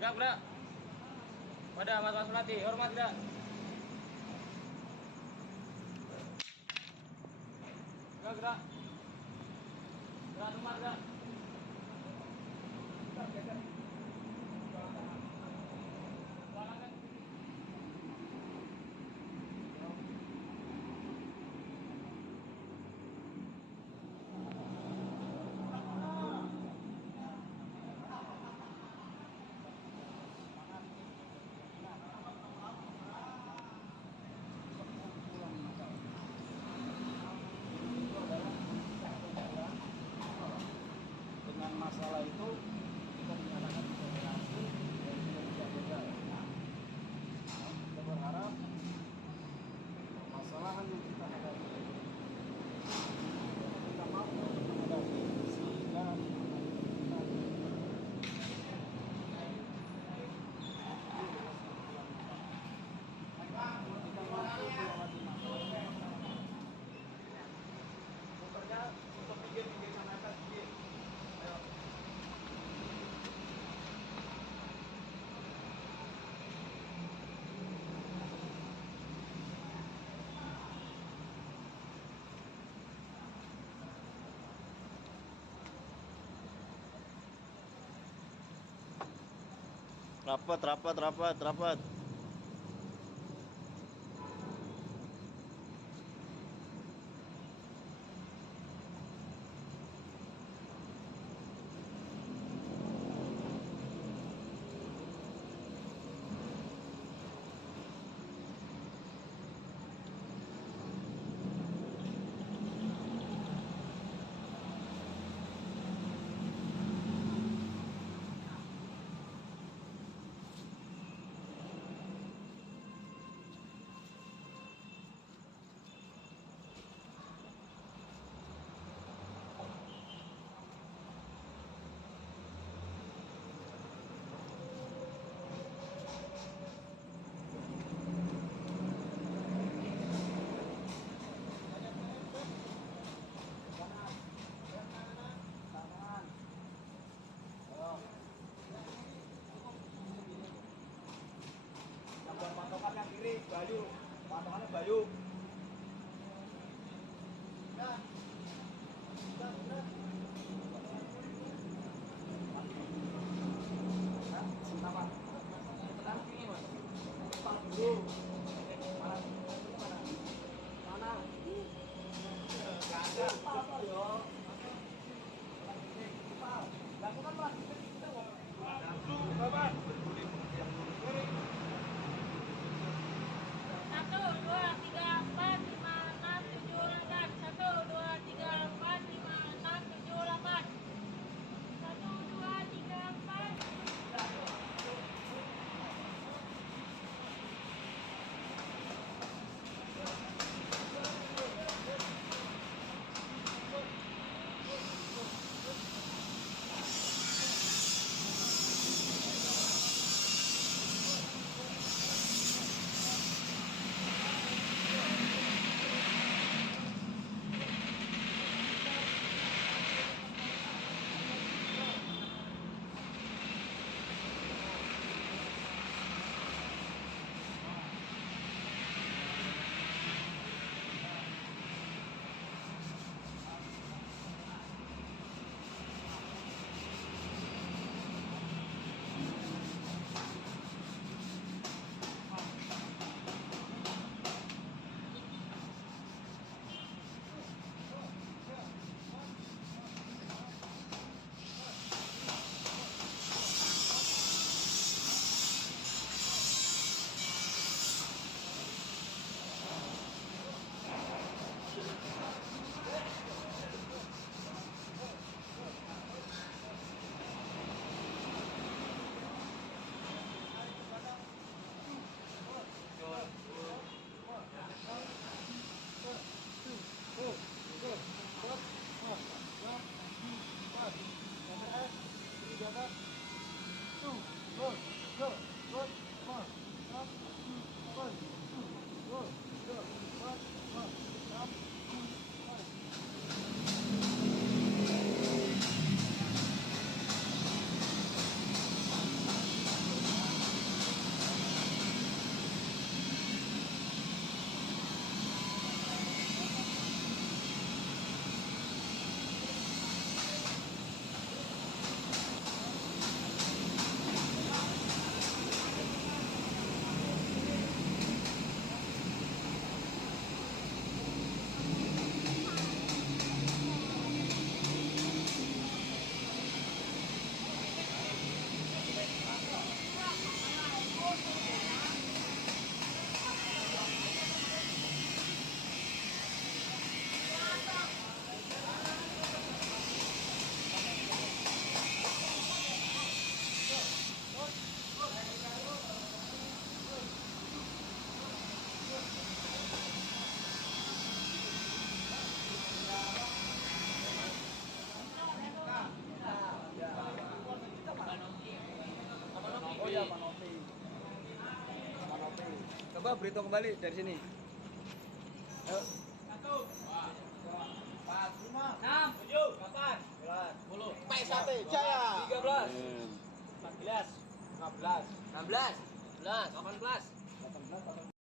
Gerak. Pada mas pelatih, hormat gerak. Gerak. Gerak rumah gerak. Dengan masalah itu kita dinyatakan toleransi dan tidak gagal. Kita berharap permasalahan yang kita hadapi kita mampu menghadapi sehingga kita mampu melewati masalah. Motornya untuk pinggir sana atas pinggir. Ayo. Rapat. Yang buat patokan yang kiri, Bayu. Patokannya Bayu. Nah. Apa? Tekan sini, Mas. Tekan dulu. Mana? Mana? Enggak ada apa-apa, yo. Lakukan lagi kita langsung, Bapak. 1, 2, 3, 4, 5, 6, 7, 8. 1, 2, 3, 4, 5, 6, 7, 8. 1, 2, 3, 4. Joko berhitung kembali dari sini. Ayo. 4, 5, 6, 7, 8, 10, Pak Sate Jaya. 13, 14, 15, 16, 17, 18, 18, 18,